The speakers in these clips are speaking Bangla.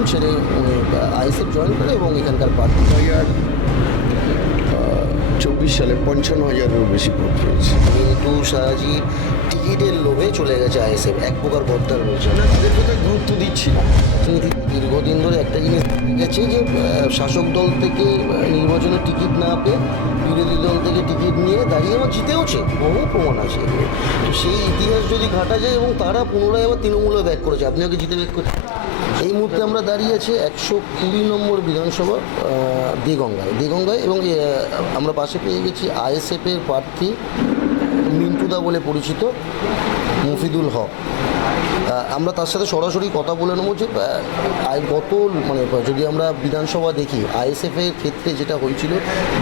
তৃণমূল ছেড়ে উনি আইএসএফ জয়েন করে এবং এখানকার প্রার্থী 2024 সালে 55,000-এরও বেশি ভোট পেয়েছে। কিন্তু সারাজি টিকিটের লোভে চলে গেছে আইএসএফ, এক প্রকার গদ্দার রয়েছে না, তাদের কথা গুরুত্ব দিচ্ছি না। দীর্ঘদিন ধরে একটা জিনিস গেছে যে শাসক দল থেকে নির্বাচনে টিকিট না পেয়ে বিরোধী দল থেকে টিকিট নিয়ে দাঁড়িয়ে আবার জিতেওছে, বহু প্রমাণ আছে। তো সেই ইতিহাস যদি ঘাটা যায় এবং তারা পুনরায় আবার তৃণমূলে ব্যাক করেছে, আপনি ওকে জিতে ব্যাক করেছেন। এই মুহূর্তে আমরা দাঁড়িয়ে আছি 120 নম্বর বিধানসভা দেগঙ্গায় এবং আমরা পাশে পেয়ে গেছি আইএসএফের প্রার্থী মিন্টুদা বলে পরিচিত মফিদুল হক। আমরা তার সাথে সরাসরি কথা বলে নেবো যে গত যদি আমরা বিধানসভা দেখি আইএসএফের ক্ষেত্রে যেটা হয়েছিল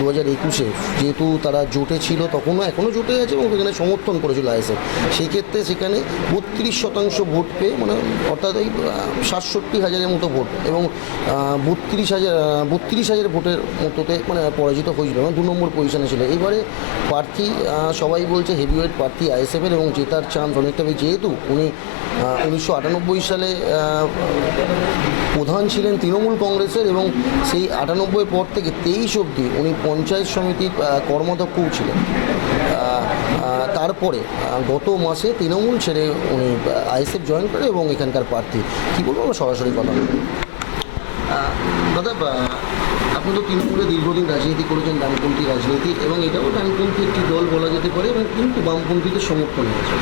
2021-এ, যেহেতু তারা জোটে ছিল, এখনও জোটে আছে এবং সেখানে সমর্থন করেছিল আইএসএফ, সেই ক্ষেত্রে সেখানে 32% ভোট পেয়ে অর্থাৎ এই 67,000-এর মতো ভোট এবং 32,000 ভোটের মতোতে পরাজিত হয়েছিল এবং 2 নম্বর পজিশনে ছিল। এবারে প্রার্থী সবাই বলছে হেভিওয়েট প্রার্থী আইএসএফের এবং জেতার চান্স অনেকটা বেশি, যেহেতু উনি 1998 সালে প্রধান ছিলেন তৃণমূল কংগ্রেসের এবং সেই 98 পর থেকে 23 অবধি উনি পঞ্চায়েত সমিতির কর্মাধ্যক্ষও ছিলেন। তারপরে গত মাসে তৃণমূল ছেড়ে উনি আইএসএফ জয়েন করে এবং এখানকার প্রার্থী। কী বলবো, আমরা সরাসরি কথা বলব। দাদা, আপনি তো তৃণমূলে দীর্ঘদিন রাজনীতি করেছেন, ডানপন্থী রাজনীতি, এবং এটাও ডানপন্থী একটি দল বলা যেতে পারে এবং কিন্তু বামপন্থীদের সমর্থন হয়েছে।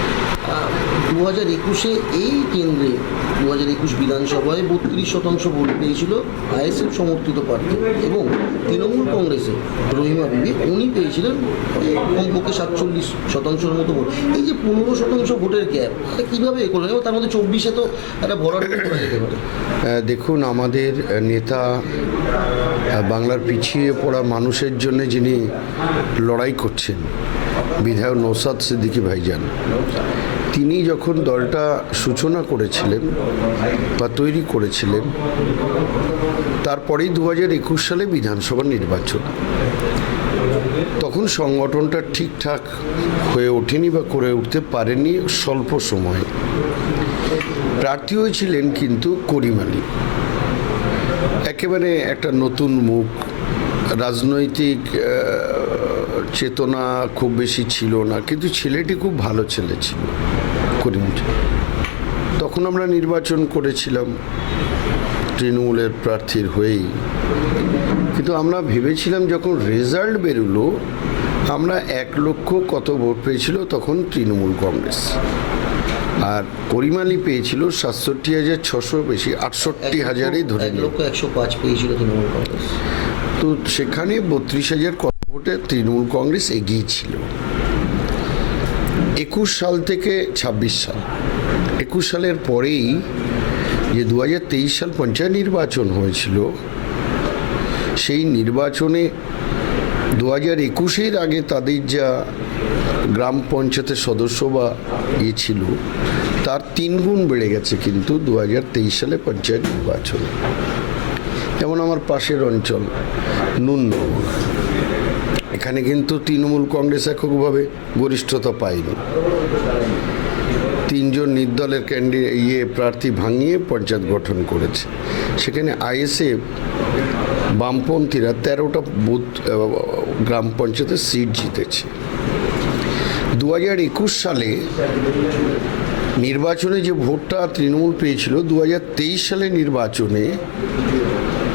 2021-এ এই কেন্দ্রে 2021 বিধানসভায় 32% ভোট পেয়েছিল আইএসএফ সমর্থিত প্রার্থী এবং তৃণমূল কংগ্রেসে রহিমা বিবি, উনি পেয়েছিলেন কমপক্ষে 47% মতো ভোট। এই যে 15% ভোটের গ্যাপ, এটা কীভাবে এ করলেন? এবং তার মধ্যে 24-এ তো একটা ভরাট করা যেতে পারে। দেখুন, আমাদের নেতা বাংলার পিছিয়ে পড়া মানুষের জন্য যিনি লড়াই করছেন, বিধায়ক নওশাদ সিদ্দিকী ভাইজান, তিনি যখন দলটা সূচনা করেছিলেন বা তৈরি করেছিলেন, তারপরেই 2021 সালে বিধানসভা নির্বাচন। তখন সংগঠনটা ঠিকঠাক হয়ে ওঠেনি বা করে উঠতে পারেনি, স্বল্প সময়ে। প্রার্থী হয়েছিলেন কিন্তু করিম আলী, একেবারে একটা নতুন মুখ, রাজনৈতিক চেতনা খুব বেশি ছিল না, কিন্তু ছেলেটি খুব ভালো ছেলে ছিল করিমটি। তখন আমরা নির্বাচন করেছিলাম তৃণমূলের প্রার্থীর হয়েই, কিন্তু আমরা ভেবেছিলাম যখন রেজাল্ট বেরোলো, আমরা 1 লক্ষ কত ভোট পেয়েছিল তখন তৃণমূল কংগ্রেস, আর করিম আলী পেয়েছিল 67,600 বেশি, 68,000-ই ধরে নিল। 1,105 পেয়েছিল তৃণমূল কংগ্রেস। তো সেখানে 32,000 কত ভোটে তৃণমূল কংগ্রেস এগিয়ে ছিল। 21 সাল থেকে 26 সাল, 21 সালের পরেই যে 2023 সাল পঞ্চায়েত নির্বাচন হয়েছিল, সেই নির্বাচনে 2021-এর আগে তাদের যা গ্রাম পঞ্চায়েতের সদস্য বা ছিল, তার 3 গুণ বেড়ে গেছে কিন্তু 2023 সালে পঞ্চায়েত নির্বাচনে। যেমন আমার পাশের অঞ্চল নুননগর, এখানে কিন্তু তৃণমূল কংগ্রেস এককভাবে গরিষ্ঠতা পায়নি। 3 জন নির্দলের প্রার্থী ভাঙিয়ে পঞ্চায়েত গঠন করেছে। সেখানে আইএসএফ বামপন্থীরা 13টা বুথ গ্রাম পঞ্চায়েতের সিট জিতেছে। 2021 সালে নির্বাচনে যে ভোটটা তৃণমূল পেয়েছিল, 2023 সালে নির্বাচনে,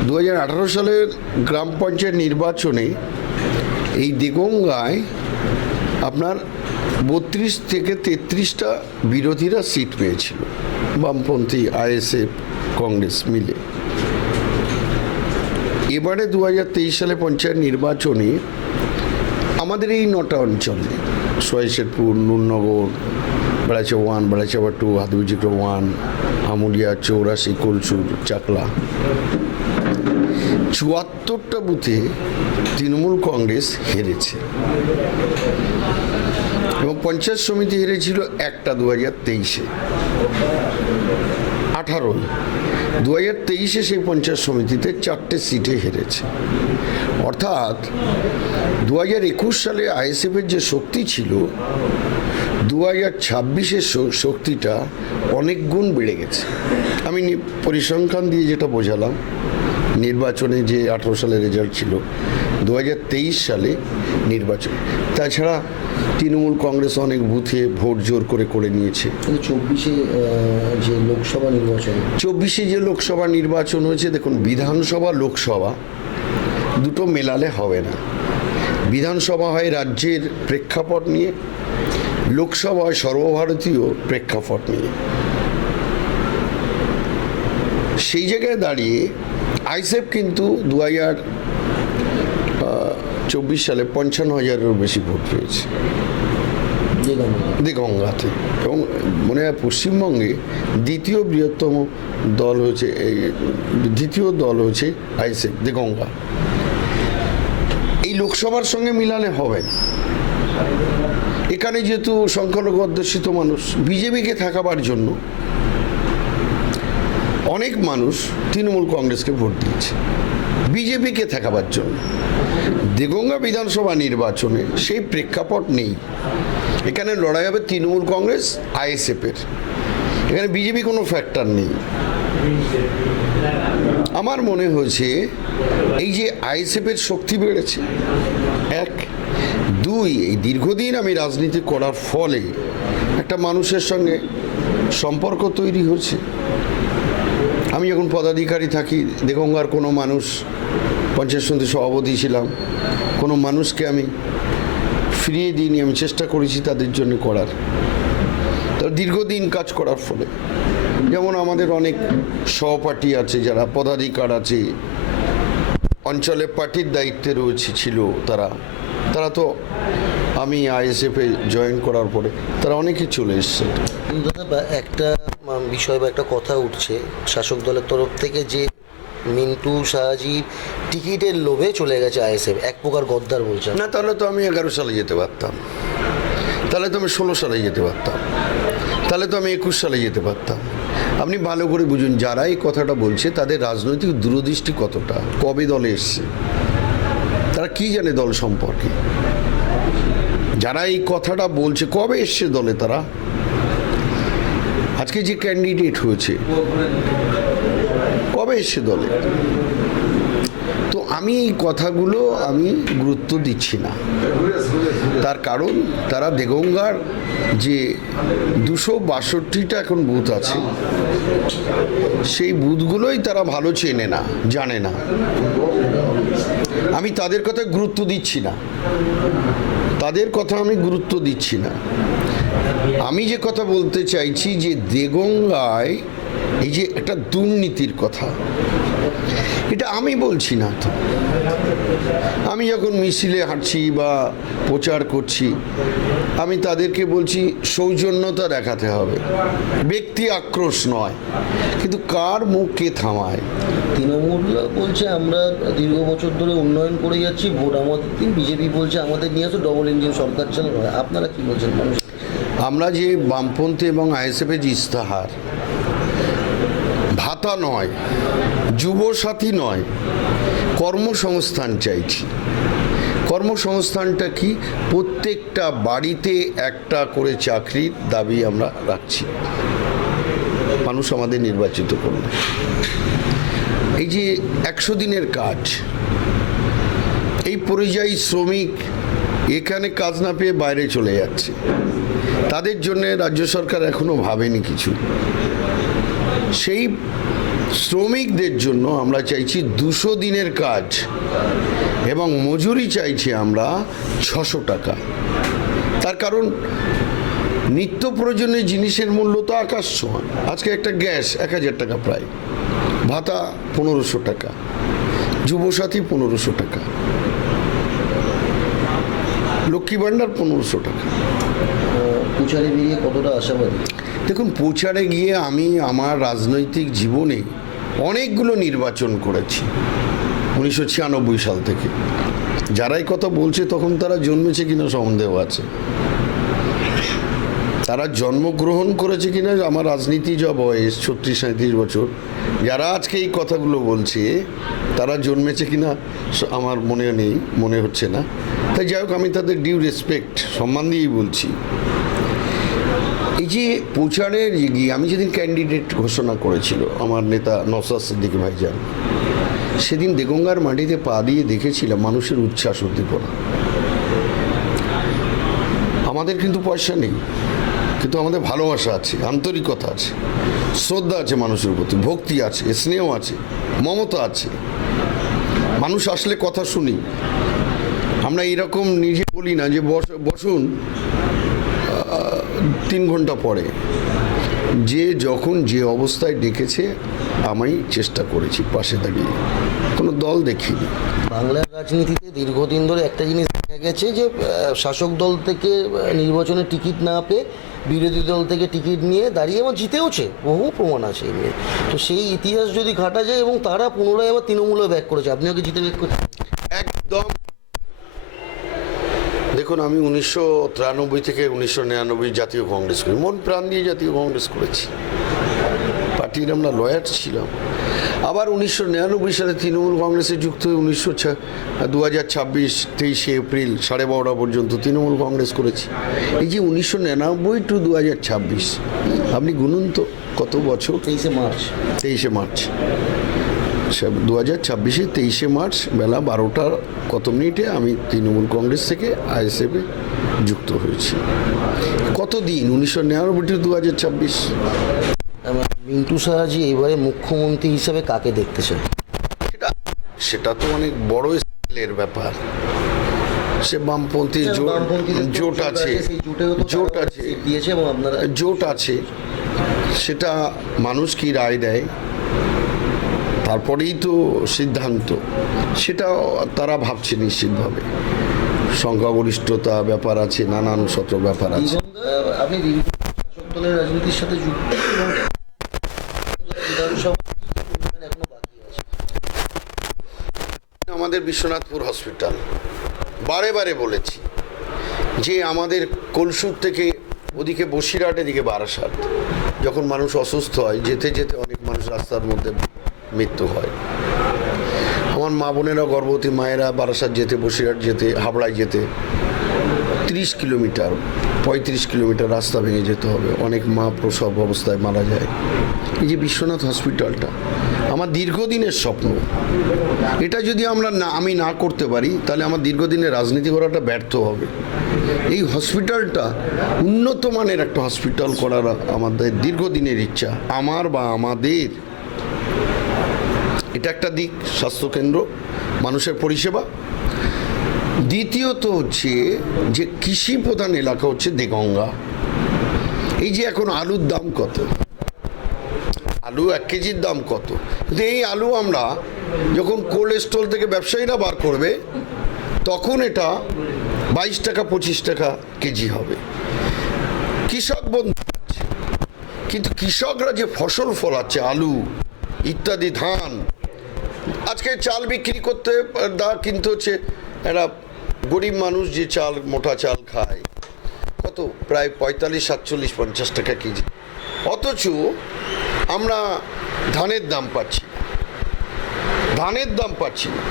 2018 সালের গ্রাম পঞ্চায়েত নির্বাচনে এই দেগঙ্গায় আপনার 32 থেকে 33টা বিরোধীরা সিট পেয়েছিল, বামপন্থী আইএসএফ কংগ্রেস মিলে। এবারে 2023 সালে পঞ্চায়েত নির্বাচনে আমাদের এই 9টা অঞ্চলে, সৈয়দপুর, নুননগর, বেড়াচাপা 1, বেড়াচাপা 2, হাদুজিগ্র 1, আমুলিয়া, চৌরাশি, কলসুর, চাকলা, 74টা বুথে তৃণমূল কংগ্রেস হেরেছে এবং পঞ্চায়েত সমিতি হেরেছিল একটা 2023-এ, 18-ই। 2023-এ সেই পঞ্চায়েত সমিতিতে 4টে সিটে হেরেছে। অর্থাৎ 2021 সালে আইএসএফের যে শক্তি ছিল, 2026-এর শক্তিটা অনেক গুণ বেড়ে গেছে। আমি পরিসংখ্যান দিয়ে যেটা বোঝালাম, নির্বাচনে যে 18 সালে রেজাল্ট ছিল, 2023 সালে নির্বাচন, তাছাড়া তৃণমূল কংগ্রেস অনেক বুথে ভোট জোর করে নিয়েছে। কিন্তু 24-এ যে লোকসভা নির্বাচন, 24-এ যে লোকসভা নির্বাচন হয়েছে, দেখুন বিধানসভা লোকসভা দুটো মেলালে হবে না। বিধানসভা হয় রাজ্যের প্রেক্ষাপট নিয়ে, লোকসভা হয় সর্বভারতীয় প্রেক্ষাপট নিয়ে। সেই জায়গায় দাঁড়িয়ে আইএসএফ কিন্তু 2024 সালে 55,000-এরও বেশি ভোট পেয়েছে দেগঙ্গাতে, এবং মনে হয় পশ্চিমবঙ্গে দ্বিতীয় বৃহত্তম দল হচ্ছে দ্বিতীয় দল হচ্ছে আইএসএফ দেগঙ্গা। এই লোকসভার সঙ্গে মিলালে হবে না। এখানে যেহেতু সংখ্যালঘু অধ্যুষিত মানুষ, বিজেপিকে ঠেকাবার জন্য অনেক মানুষ তৃণমূল কংগ্রেসকে ভোট দিয়েছে, বিজেপিকে ঠেকাবার জন্য। দেগঙ্গা বিধানসভা নির্বাচনে সেই প্রেক্ষাপট নেই। এখানে লড়াই হবে তৃণমূল কংগ্রেস আইএসএফের, এখানে বিজেপি কোনো ফ্যাক্টর নেই। আমার মনে হয়েছে এই যে আইএসএফের শক্তি বেড়েছে, এক, দুই, এই দীর্ঘদিন আমি রাজনীতি করার ফলে একটা মানুষের সঙ্গে সম্পর্ক তৈরি হয়েছে। আমি যখন পদাধিকারী থাকি, দেগঙ্গার কোনো মানুষ, পঞ্চায়েত সমিতির সভাপতি ছিলাম, কোনো মানুষকে আমি ফিরিয়ে দিইনি, আমি চেষ্টা করেছি তাদের জন্য করার। তো দীর্ঘদিন কাজ করার ফলে, যেমন আমাদের অনেক সহপাঠী আছে, যারা পদাধিকার আছে, অঞ্চলে পার্টির দায়িত্বে ছিল, তারা তো আমি আইএসএফে জয়েন করার পরে তারা অনেকে চলে এসছে। কিন্তু দাদা একটা বিষয় বা একটা কথা উঠছে শাসক দলের তরফ থেকে, যে মিন্টু শাহজি টিকিটের লোভে চলে গেছে আইএসএফ, এক প্রকার গদ্দার বলছে। না, তাহলে তো আমি 11 সালে যেতে পারতাম, তাহলে তো আমি 16 সালে যেতে পারতাম, তাহলে তো আমি 21 সালে যেতে পারতাম। আপনি ভালো করে বুঝুন, যারা এই কথাটা বলছে তাদের রাজনৈতিক দূরদৃষ্টি কতটা, কবে দলে এসছে, তারা কি জানে দল সম্পর্কে। যারা এই কথাটা বলছে কবে এসছে দলে, তারা আজকে যে ক্যান্ডিডেট হয়েছে কবে এসছে দলে। তো আমি এই কথাগুলো আমি গুরুত্ব দিচ্ছি না, তার কারণ তারা দেগঙ্গার যে 262টা এখন বুথ আছে, সেই বুথগুলোই তারা ভালো চেনে না, জানে না। আমি তাদের কথা গুরুত্ব দিচ্ছি না, তাদের কথা আমি গুরুত্ব দিচ্ছি না। আমি যে কথা বলতে চাইছি যে দেগঙ্গায় এই যে একটা দুর্নীতির কথা, এটা আমি বলছি না তো। আমি যখন মিছিলে হাঁটছি বা প্রচার করছি, আমি তাদেরকে বলছি সৌজন্যতা দেখাতে হবে, ব্যক্তি আক্রোশ নয়। কিন্তু কার মুখ কে থামায়? তৃণমূল বলছে আমরা দীর্ঘ বছর ধরে উন্নয়ন করে যাচ্ছি, ভোট আমাদের দিন। বিজেপি বলছে আমাদের নিয়ে আসো, ডবল ইঞ্জিন সরকার চালানো হয়। আপনারা কি বলছেন? মানুষ, আমরা যে বামপন্থী এবং আইএসএফের যে ইস্তাহার, ভাতা নয়, যুবসাথী নয়, কর্মসংস্থান চাইছি। কর্মসংস্থানটা কি? প্রত্যেকটা বাড়িতে একটা করে চাকরির দাবি আমরা রাখছি, মানুষ আমাদের নির্বাচিত করবে। এই যে 100 দিনের কাজ, এই পরিযায়ী শ্রমিক এখানে কাজ না পেয়ে বাইরে চলে যাচ্ছে, তাদের জন্য রাজ্য সরকার এখনো ভাবেনি কিছু। সেই শ্রমিকদের জন্য আমরা চাইছি 200 দিনের কাজ, এবং মজুরি চাইছি আমরা 600 টাকা। তার কারণ নিত্য প্রয়োজনীয় জিনিসের মূল্য তো আকাশ ছোঁয়া। আজকে একটা গ্যাস 1000 টাকা প্রায়, ভাতা 1500 টাকা, যুবসাথী 1500 টাকা, লক্ষ্মী ভাণ্ডার 1500 টাকা। প্রচারে বেরিয়ে কতটা আশাবাদী? দেখুন, প্রচারে গিয়ে আমি আমার রাজনৈতিক জীবনে অনেকগুলো নির্বাচন করেছি 1996 সাল থেকে। যারাই কথা বলছে তখন তারা জন্মেছে কিনা সন্দেহ আছে, তারা জন্মগ্রহণ করেছে কিনা। আমার রাজনীতি যা বয়স 36-37 বছর, যারা আজকে এই কথাগুলো বলছে তারা জন্মেছে কিনা আমার মনে নেই, মনে হচ্ছে না। তাই যাই হোক, আমি তাদের ডিউ রেসপেক্ট, সম্মান দিয়েই বলছি। এই যে প্রচারের গিয়ে আমি যেদিন ক্যান্ডিডেট ঘোষণা করেছিল আমার নেতা নওশাদ সিদ্দিকী ভাইজান, সেদিন দেগঙ্গার মাটিতে পা দিয়ে দেখেছিলাম মানুষের উচ্ছ্বাস উদ্দীপনা। আমাদের কিন্তু পয়সা নেই, কিন্তু আমাদের ভালোবাসা আছে, আন্তরিকতা আছে, শ্রদ্ধা আছে মানুষের প্রতি, ভক্তি আছে, স্নেহ আছে, মমতা আছে। মানুষ আসলে কথা শুনি, আমরা এরকম নিজে বলি না যে বসুন 3 ঘন্টা পরে। যে যখন যে অবস্থায় ডেকেছে আমি চেষ্টা করেছি পাশে দাঁড়িয়ে, কোনো দল দেখিনি। বাংলার রাজনীতিতে দীর্ঘদিন ধরে একটা জিনিস দেখা গেছে যে শাসক দল থেকে নির্বাচনে টিকিট না পেয়ে বিরোধী দল থেকে টিকিট নিয়ে দাঁড়িয়ে এবং জিতেওছে, বহু প্রমাণ আছে এই নিয়ে। তো সেই ইতিহাস যদি ঘাটা যায় এবং তারা পুনরায় আবার তৃণমূলে ব্যাক করেছে, আপনি ওকে জিতে ব্যাক করছেন একদম। দেখুন, আমি 1993 থেকে 1999 জাতীয় কংগ্রেস করি, মন প্রাণ দিয়ে জাতীয় কংগ্রেস করেছি, পার্টির আমরা লয়ার ছিলাম। আবার 1999 সালে তৃণমূল কংগ্রেসে যুক্ত হয়ে 2026 23শে এপ্রিল 12:30 পর্যন্ত তৃণমূল কংগ্রেস করেছি। এই যে 1999 টু 2026, আপনি গুনুন তো কত বছর। 23শে মার্চ 2026 23শে মার্চ বেলা 12টা কত মিনিটে আমি তৃণমূল কংগ্রেস থেকে আইএসএফে যুক্ত হয়েছি। কতদিন, 1999 টু 2026। মিন্টু শাহজি এবারে মুখ্যমন্ত্রী হিসাবে কাকে দেখতে চায়? সেটা তো অনেক বড় স্কেলের ব্যাপার। সে বামপন্থী জোট আছে, দিয়েছে এবং আপনারা জোট আছে, সেটা মানুষ কি রায় দেয় তারপরেই তো সিদ্ধান্ত। সেটা তারা ভাবছে নিশ্চিতভাবে, সংখ্যাগরিষ্ঠতা ব্যাপার আছে, নানান শত ব্যাপার আছে। আপনি শাসক দলের রাজনীতির সাথে যুক্ত এবং বিধানসভা এখনো বাকি আছে। আমাদের বিশ্বনাথপুর হসপিটাল বারে বারে বলেছি যে আমাদের কলসুর থেকে ওদিকে বসিরহাট, এদিকে বারাসাত, যখন মানুষ অসুস্থ হয় যেতে যেতে অনেক মানুষ রাস্তার মধ্যে মৃত্যু হয়। আমার মা বোনেরা, গর্ভবতী মায়েরা বারাসাত যেতে, বসিরহাট যেতে, হাবড়ায় যেতে 30 কিলোমিটার 35 কিলোমিটার রাস্তা ভেঙে যেতে হবে। অনেক মা প্রসব অবস্থায় মারা যায়। এই যে বিশ্বনাথ হসপিটালটা আমার দীর্ঘদিনের স্বপ্ন, এটা যদি আমি না করতে পারি তাহলে আমার দীর্ঘদিনের রাজনীতি করাটা ব্যর্থ হবে। এই হসপিটালটা উন্নত মানের একটা হসপিটাল করার আমাদের দীর্ঘদিনের ইচ্ছা, আমার বা আমাদের। এটা একটা দিক, স্বাস্থ্যকেন্দ্র, মানুষের পরিষেবা। দ্বিতীয়ত হচ্ছে যে কৃষি প্রধান এলাকা হচ্ছে দেগঙ্গা। এই যে এখন আলুর দাম কত, আলু 1 কেজির দাম কত, কিন্তু এই আলু আমরা যখন কোল্ড স্টোর থেকে ব্যবসায়ীরা বার করবে তখন এটা 22 টাকা 25 টাকা কেজি হবে। কৃষক বন্ধু, কিন্তু কৃষকরা যে ফসল ফলাচ্ছে, আলু ইত্যাদি, ধান, আজকে চাল বিক্রি করতে কিন্তু হচ্ছে একটা গরিব মানুষ যে চাল, মোটা চাল খায়, কত প্রায় 45, 47, 50 টাকা কেজি। অথচ আমরা ধানের দাম পাচ্ছি না।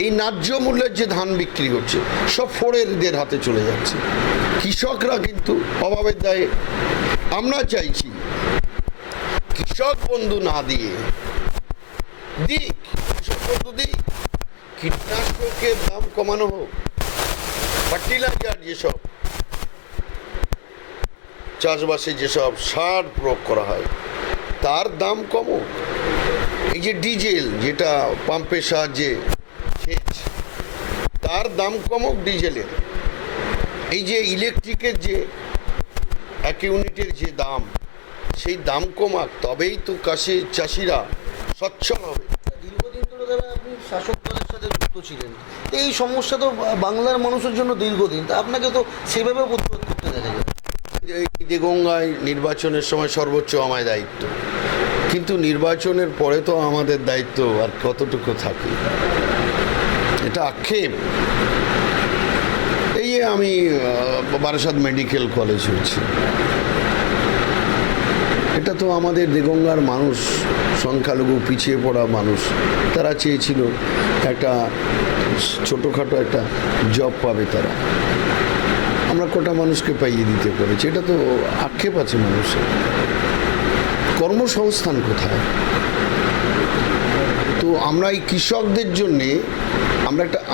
এই ন্যায্য মূল্যের যে ধান বিক্রি হচ্ছে সব ফোরেরদের হাতে চলে যাচ্ছে। কৃষকরা কিন্তু অভাবের দায়ে, আমরা চাইছি কৃষক বন্ধু না দিয়ে কৃষক বন্ধু কীটনাশকের দাম কমানো হোক, ফার্টিলাইজার যেসব চাষবাসে যেসব সার প্রয়োগ করা হয় তার দাম কমুক। এই যে ডিজেল, যেটা পাম্পের সাহায্যে সেচ, তার দাম কমুক ডিজেলের। এই যে ইলেকট্রিকের যে 1 ইউনিটের যে দাম, সেই দাম কমাক, তবেই তো চাষিরা সচ্ছল হবে। দীর্ঘদিন ধরে যারা আপনি শাসক দলের সাথে যুক্ত ছিলেন, এই সমস্যা তো বাংলার মানুষের জন্য দীর্ঘদিন, তা আপনাকে তো সেভাবে প্রতিরোধ করতে দেখা যায়। এই দেগঙ্গায় নির্বাচনের সময় সর্বোচ্চ আমায় দায়িত্ব, কিন্তু নির্বাচনের পরে তো আমাদের দায়িত্ব আর কতটুকু থাকে, এটা আক্ষেপ। এই যে আমি বারাসাত মেডিকেল কলেজ হয়েছি, এটা তো আমাদের দেগঙ্গার মানুষ, সংখ্যালঘু পিছিয়ে পড়া মানুষ, তারা চেয়েছিল একটা ছোটোখাটো একটা জব পাবে তারা। আমরা কটা মানুষকে পাইয়ে দিতে পেরেছি, এটা তো আক্ষেপ আছে মানুষের। কর্মসংস্থান কোথায়? তো আমরা এই কৃষকদের জন্যে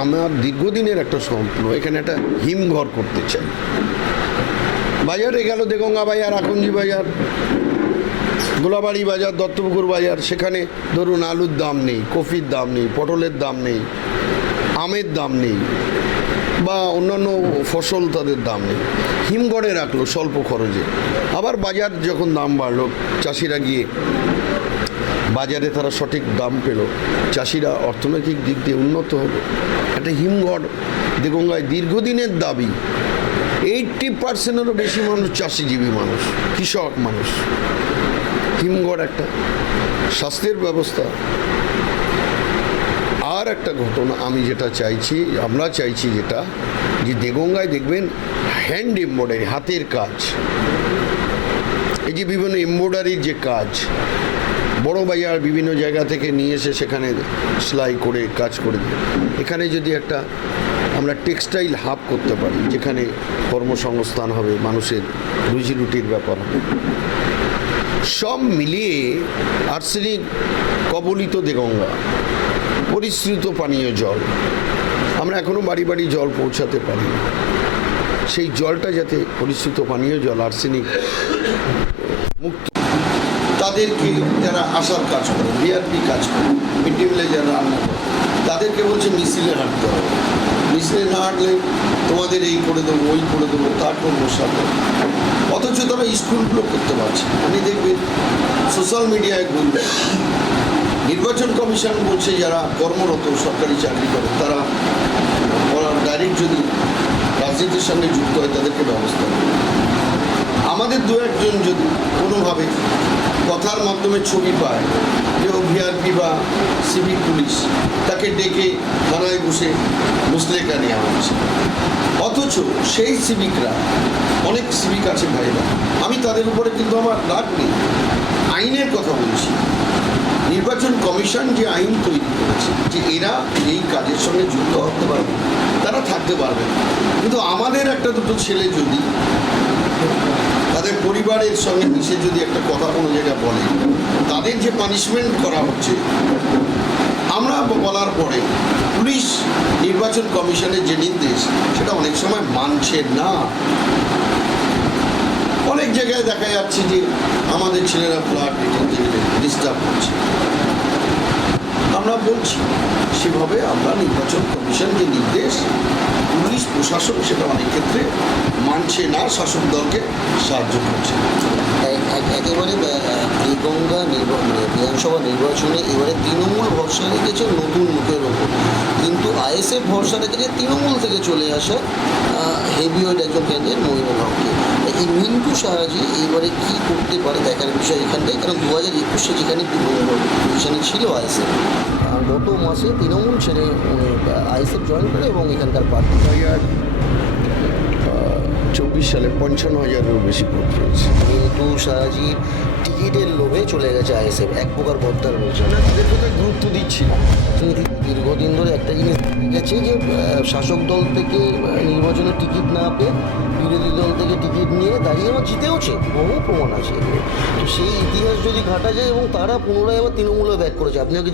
আমার দীর্ঘদিনের একটা স্বপ্ন, এখানে একটা হিমঘর করতে চাই। বাজারে গেল দেগঙ্গা বাজার, আকঞ্জি বাজার, গোলাবাড়ি বাজার, দত্তপুকুর বাজার, সেখানে ধরুন আলুর দাম নেই, কফির দাম নেই, পটলের দাম নেই, আমের দাম নেই, বা অন্যান্য ফসল তাদের দাম নেই। হিমঘরে রাখলো স্বল্প খরচে। আবার বাজার যখন দাম বাড়লো, চাষিরা গিয়ে বাজারে তারা সঠিক দাম পেল, চাষিরা অর্থনৈতিক দিক দিয়ে উন্নত হলো। একটা হিমঘর দেগঙ্গায় দীর্ঘদিনের দাবি। 80%-এরও বেশি মানুষ চাষিজীবী মানুষ, কৃষক মানুষ। হিমঘর একটা, স্বাস্থ্যের ব্যবস্থা। আর একটা ঘটনা আমি যেটা চাইছি, আমরা চাইছি যেটা, যে দেগঙ্গায় দেখবেন হ্যান্ড এমব্রয়ডারি, হাতের কাজ, এই যে বিভিন্ন এমব্রয়ডারির যে কাজ, বড় বাজার বিভিন্ন জায়গা থেকে নিয়ে এসে সেখানে সেলাই করে কাজ করে দিই। এখানে যদি একটা আমরা টেক্সটাইল হাব করতে পারি, যেখানে কর্মসংস্থান হবে, মানুষের রুজি রুটির ব্যাপার হবে, সব মিলিয়ে আর্সেনিক কবলিত দেগঙ্গা, পরিশ্রুত পানীয় জল, আমরা এখনও বাড়ি বাড়ি জল পৌঁছাতে পারি না। সেই জলটা যাতে পরিশ্রুত পানীয় জল, আর্সেনিক মুক্ত, তাদেরকে যারা আসার কাজ করে, বিআরপি কাজ করে, মিড ডে মিলে যারা রান্না করে, তাদেরকে বলছে মিছিলে হাঁটতে হবে। মিছিলে না হাঁটলে তোমাদের এই করে দেবো, ওই করে দেবো, তা করবো, সাথে। অথচ তারা স্কুলগুলো করতে পারছে। আপনি দেখবেন সোশ্যাল মিডিয়ায় ঘুরবে, নির্বাচন কমিশন বলছে যারা কর্মরত সরকারি চাকরি করে তারা ডাইরেক্ট যদি রাজনীতির সঙ্গে যুক্ত হয় তাদেরকে ব্যবস্থা করে। আমাদের দু একজন যদি কোনোভাবে কথার মাধ্যমে ছবি পায় যে ও ভিআরপি বা সিভিক পুলিশ, তাকে ডেকে থানায় বসে মুসলেকা নেওয়া হচ্ছে। অথচ সেই সিভিকরা, অনেক সিভিক আছে ভাইরা, আমি তাদের উপরে কিন্তু আমার রাগ নেই, আইনের কথা বলছি। নির্বাচন কমিশন যে আইন তৈরি করেছে যে এরা এই কাজের সঙ্গে যুক্ত হতে পারবে, তারা থাকতে পারবে। কিন্তু আমাদের একটা দুটো ছেলে যদি তাদের পরিবারের সঙ্গে মিশে যদি একটা কথা কোনো জায়গায় বলে, তাদের যে পানিশমেন্ট করা হচ্ছে, আমরা বলার পরে পুলিশ নির্বাচন কমিশনের যে নির্দেশ সেটা অনেক সময় মানছে না। অনেক জায়গায় দেখা যাচ্ছে যে আমাদের ছেলেরা ফ্ল্যাট দিতে গেলে ডিস্টার্ব করছে। আমরা বলছি সেভাবে আমরা নির্বাচন কমিশন যে নির্দেশ, পুলিশ প্রশাসন সেটা অনেক ক্ষেত্রে মানছে না, শাসক দলকে সাহায্য করছে। একেবারে দেগঙ্গা বিধানসভা নির্বাচনে এবারে তৃণমূল ভরসা রেখেছে নতুন মুখের ওপর, কিন্তু আইএসএফ ভরসা রেখেছে তৃণমূল থেকে চলে আসা হেভিওয়েট একজন ক্যান্ডিডেট মহিনুল হককে। এই মিন্টু শাহজি এবারে কী করতে পারে দেখার বিষয় এখানটাই, কারণ 2021-এ যেখানে পজিশনে ছিল আইএসএফ, গত মাসে তৃণমূল ছেড়ে আইএসএফ জয়েন করে এবং এখানকার প্রার্থী 2024 সালে 55,000-এরও বেশি ভোট পেয়েছে। মিন্টু শাহজি টিকিটের লোভে চলে গেছে আইএসএফ, এক প্রকার বদ্দার বলছে না, তাদের কোথায় গুরুত্ব দিচ্ছি না। দীর্ঘদিন ধরে একটা জিনিস গেছে যে শাসক দল থেকে নির্বাচনে টিকিট না পেয়ে বিরোধী দল থেকে টিকিট নিয়ে দাঁড়িয়ে আবার জিতেওছে, বহু প্রমাণ আছে। তো সেই ইতিহাস যদি ঘাটা যায় এবং তারা পুনরায় আবার তৃণমূলে ব্যাক করেছে, আপনিও কি